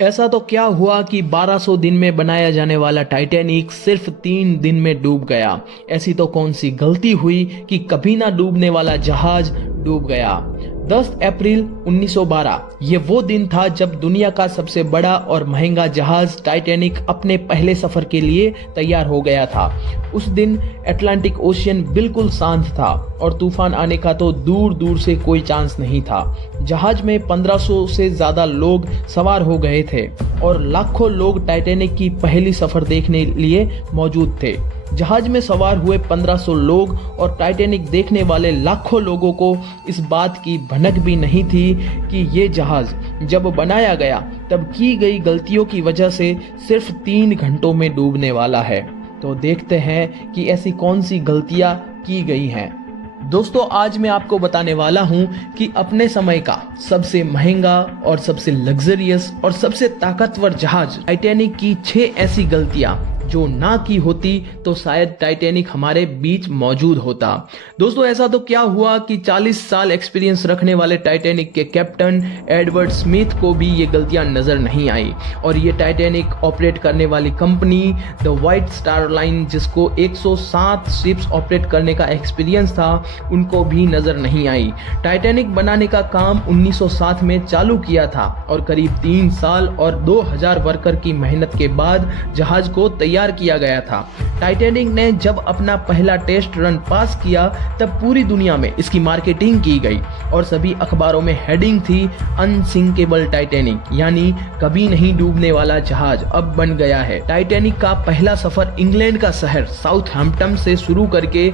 ऐसा तो क्या हुआ कि 1200 दिन में बनाया जाने वाला टाइटैनिक सिर्फ 3 दिन में डूब गया। ऐसी तो कौन सी गलती हुई कि कभी ना डूबने वाला जहाज डूब गया। 10 अप्रैल 1912 ये वो दिन था जब दुनिया का सबसे बड़ा और महंगा जहाज टाइटैनिक अपने पहले सफर के लिए तैयार हो गया था। उस दिन अटलांटिक ओशियन बिल्कुल शांत था और तूफान आने का तो दूर दूर से कोई चांस नहीं था। जहाज में 1500 से ज्यादा लोग सवार हो गए थे और लाखों लोग टाइटैनिक की पहली सफर देखने लिए मौजूद थे। जहाज में सवार हुए 1500 लोग और टाइटैनिक देखने वाले लाखों लोगों को इस बात की भनक भी नहीं थी कि ये जहाज जब बनाया गया तब की गई गलतियों की वजह से सिर्फ 3 घंटों में डूबने वाला है। तो देखते हैं कि ऐसी कौन सी गलतियां की गई हैं। दोस्तों, आज मैं आपको बताने वाला हूं कि अपने समय का सबसे महंगा और सबसे लग्जरियस और सबसे ताकतवर जहाज टाइटैनिक की 6 ऐसी गलतियां जो ना की होती तो शायद टाइटैनिक हमारे बीच मौजूद होता। दोस्तों, ऐसा तो क्या हुआ कि 40 साल एक्सपीरियंस रखने वाले टाइटैनिक के कैप्टन एडवर्ड स्मिथ को भी ये गलतियां नजर नहीं आई और ये टाइटैनिक ऑपरेट करने वाली company the white star line, जिसको 107 शिप्स ऑपरेट करने का एक्सपीरियंस था, उनको भी नजर नहीं आई। टाइटैनिक बनाने का काम 1907 में चालू किया था और करीब 3 साल और 2000 वर्कर की मेहनत के बाद जहाज को तैयार किया गया था। टाइटैनिक ने जब अपना पहला टेस्ट रन पास किया तब पूरी दुनिया में इसकी मार्केटिंग की गई और सभी अखबारों में हेडिंग थी अनसिंकेबल टाइटैनिक, यानी कभी नहीं डूबने वाला जहाज अब बन गया है। टाइटैनिक का पहला सफर इंग्लैंड का शहर साउथहैम्पटन से शुरू करके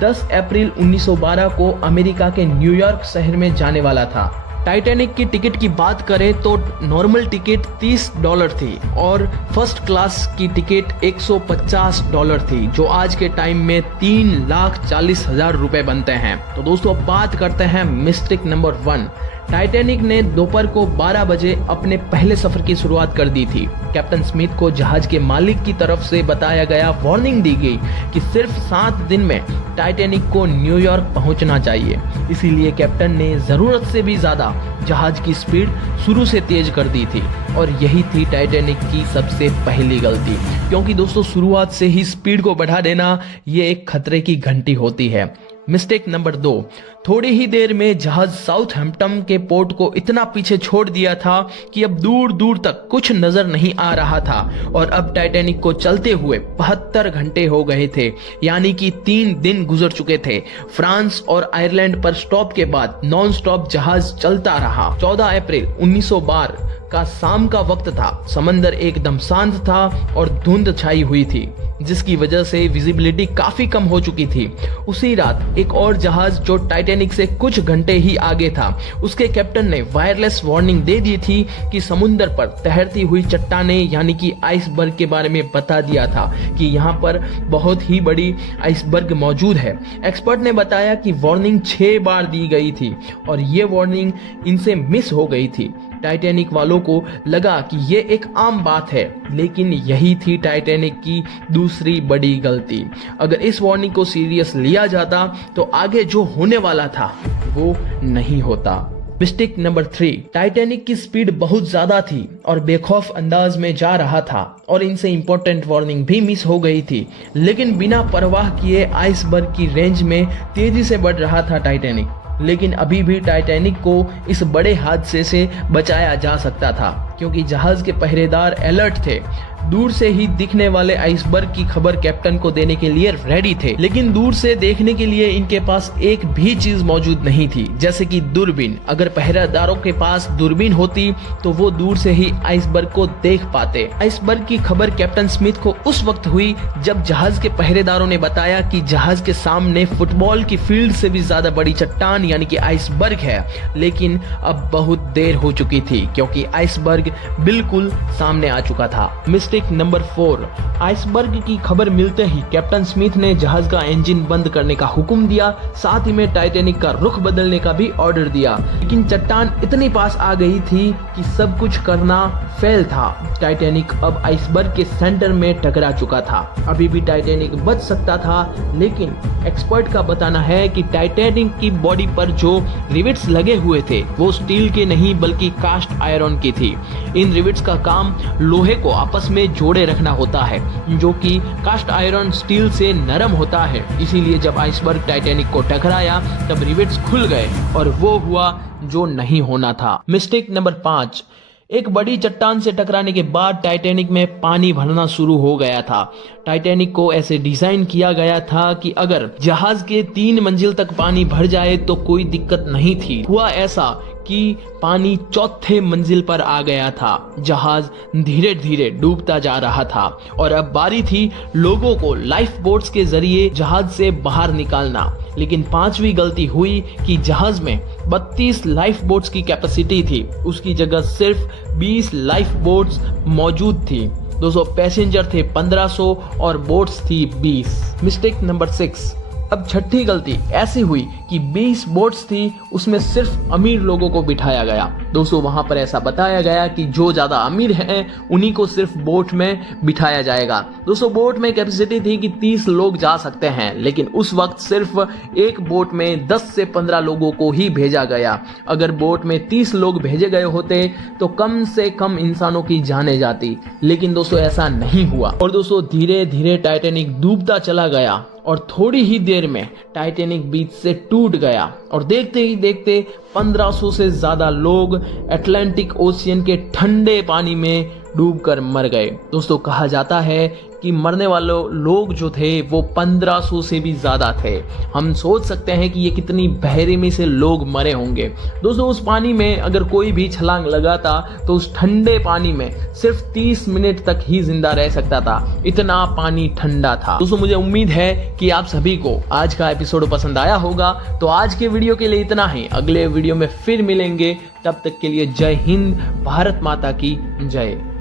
10 अप्रैल 1912 को अमेरिका के न्यूयॉर्क शहर में जाने वाला था। टाइटैनिक की टिकट की बात करें तो नॉर्मल टिकट $30 थी और फर्स्ट क्लास की टिकट $150 थी, जो आज के टाइम में 3,40,000 रुपए बनते हैं। तो दोस्तों, अब बात करते हैं मिस्टेक नंबर 1। टाइटैनिक ने दोपहर को 12 बजे अपने पहले सफर की शुरुआत कर दी थी। कैप्टन स्मिथ को जहाज के मालिक की तरफ से बताया गया, वार्निंग दी गई कि सिर्फ 7 दिन में टाइटैनिक को न्यूयॉर्क पहुंचना चाहिए। इसीलिए कैप्टन ने जरूरत से भी ज्यादा जहाज की स्पीड शुरू से तेज कर दी थी और यही थी टाइटैनिक की सबसे पहली गलती, क्योंकि दोस्तों शुरुआत से ही स्पीड को बढ़ा देना ये एक खतरे की घंटी होती है। मिस्टेक नंबर 2, थोड़ी ही देर में जहाज साउथहैम्पटन के पोर्ट को इतना पीछे छोड़ दिया था कि अब दूर दूर तक कुछ नजर नहीं आ रहा था और अब टाइटैनिक को चलते हुए 72 घंटे हो गए थे, यानी कि 3 दिन गुजर चुके थे। फ्रांस और आयरलैंड पर स्टॉप के बाद नॉन स्टॉप जहाज चलता रहा। 14 अप्रैल 1912 का शाम का वक्त था। समंदर एकदम शांत था और धुंध छाई हुई थी, जिसकी वजह से विजिबिलिटी काफी कम हो चुकी थी। उसी रात एक और जहाज जो टाइटैनिक से कुछ घंटे ही आगे था, उसके कैप्टन ने वायरलेस वार्निंग दे दी थी कि समुद्र पर तैरती हुई चट्टानें यानी कि आइसबर्ग के बारे में बता दिया था कि यहाँ पर बहुत ही बड़ी आइसबर्ग मौजूद है। एक्सपर्ट ने बताया कि वार्निंग 6 बार दी गई थी और ये वार्निंग इनसे मिस हो गई थी। टाइटैनिक वालों को लगा कि ये एक आम बात है, लेकिन यही थी टाइटैनिक की दूसरी बड़ी गलती। अगर इस वार्निंग को सीरियस लिया जाता तो आगे जो होने वाला था वो नहीं होता। मिस्टेक नंबर 3, टाइटैनिक की स्पीड बहुत ज्यादा थी और बेखौफ अंदाज में जा रहा था और इनसे इंपॉर्टेंट वार्निंग भी मिस हो गई थी, लेकिन बिना परवाह किए आइसबर्ग की रेंज में तेजी से बढ़ रहा था टाइटैनिक। लेकिन अभी भी टाइटैनिक को इस बड़े हादसे से बचाया जा सकता था, क्योंकि जहाज के पहरेदार अलर्ट थे। दूर से ही दिखने वाले आइसबर्ग की खबर कैप्टन को देने के लिए रेडी थे, लेकिन दूर से देखने के लिए इनके पास एक भी चीज मौजूद नहीं थी, जैसे कि दूरबीन। अगर पहरेदारों के पास दूरबीन होती तो वो दूर से ही आइसबर्ग को देख पाते। आइसबर्ग की खबर कैप्टन स्मिथ को उस वक्त हुई जब जहाज के पहरेदारों ने बताया कि जहाज के सामने फुटबॉल की फील्ड से भी ज्यादा बड़ी चट्टान यानी कि आइसबर्ग है। लेकिन अब बहुत देर हो चुकी थी, क्योंकि आइसबर्ग बिल्कुल सामने आ चुका था। मिस्टेक नंबर 4, आइसबर्ग की खबर मिलते ही कैप्टन स्मिथ ने जहाज का इंजन बंद करने का हुक्म दिया, साथ ही में टाइटैनिक का रुख बदलने का भी ऑर्डर दिया। लेकिन चट्टान इतनी पास आ गई थी कि सब कुछ करना फेल था। टाइटैनिक अब आइसबर्ग के सेंटर में टकरा चुका था। अभी भी टाइटैनिक बच सकता था, लेकिन एक्सपर्ट का बताना है कि टाइटैनिक की बॉडी पर जो रिवेट्स लगे हुए थे वो स्टील के नहीं बल्कि कास्ट आयरन की थी। इन रिवेट्स का काम लोहे को आपस में जोड़े रखना होता है, जो कि कास्ट आयरन स्टील से नरम होता है। इसीलिए जब आइसबर्ग टाइटैनिक को टकराया तब रिवेट्स खुल गए और वो हुआ जो नहीं होना था। मिस्टेक नंबर 5, एक बड़ी चट्टान से टकराने के बाद टाइटैनिक में पानी भरना शुरू हो गया था। टाइटैनिक को ऐसे डिजाइन किया गया था कि अगर जहाज के 3 मंजिल तक पानी भर जाए तो कोई दिक्कत नहीं थी। हुआ ऐसा कि पानी 4थे मंजिल पर आ गया था। जहाज धीरे धीरे डूबता जा रहा था और अब बारी थी लोगों को लाइफ बोट्स के जरिए जहाज से बाहर निकालना। लेकिन 5वीं गलती हुई कि जहाज में 32 लाइफ बोट्स की कैपेसिटी थी, उसकी जगह सिर्फ 20 लाइफ बोट्स मौजूद थी। दोस्तों, पैसेंजर थे 1500 और बोट्स थी 20। मिस्टेक नंबर 6, अब छठी गलती ऐसी हुई कि 20 बोट्स थी, उसमें सिर्फ अमीर लोगों को बिठाया गया। दोस्तों, वहां पर ऐसा बताया गया कि जो ज्यादा अमीर हैं उन्हीं को सिर्फ बोट में बिठाया जाएगा। दोस्तों, बोट में कैपेसिटी थी कि 30 लोग जा सकते हैं, लेकिन उस वक्त सिर्फ एक बोट में 10 से 15 लोगों को ही भेजा गया। अगर बोट में 30 लोग भेजे गए होते तो कम से कम इंसानों की जाने जाती, लेकिन दोस्तों ऐसा नहीं हुआ। और दोस्तों, धीरे धीरे टाइटैनिक डूबता चला गया और थोड़ी ही देर में टाइटैनिक बीच से टूट गया और देखते ही देखते 1500 से ज्यादा लोग अटलांटिक ओशियन के ठंडे पानी में डूबकर मर गए। दोस्तों, कहा जाता है कि मरने वाले लोग जो थे वो 1500 से भी ज्यादा थे। हम सोच सकते हैं कि ये कितनी बेरहमी से लोग मरे होंगे। दोस्तों, उस पानी में अगर कोई भी छलांग लगाता तो उस ठंडे पानी में सिर्फ 30 मिनट तक ही जिंदा रह सकता था, इतना पानी ठंडा था। दोस्तों, मुझे उम्मीद है कि आप सभी को आज का एपिसोड पसंद आया होगा। तो आज के वीडियो के लिए इतना ही, अगले वीडियो में फिर मिलेंगे। तब तक के लिए जय हिंद, भारत माता की जय।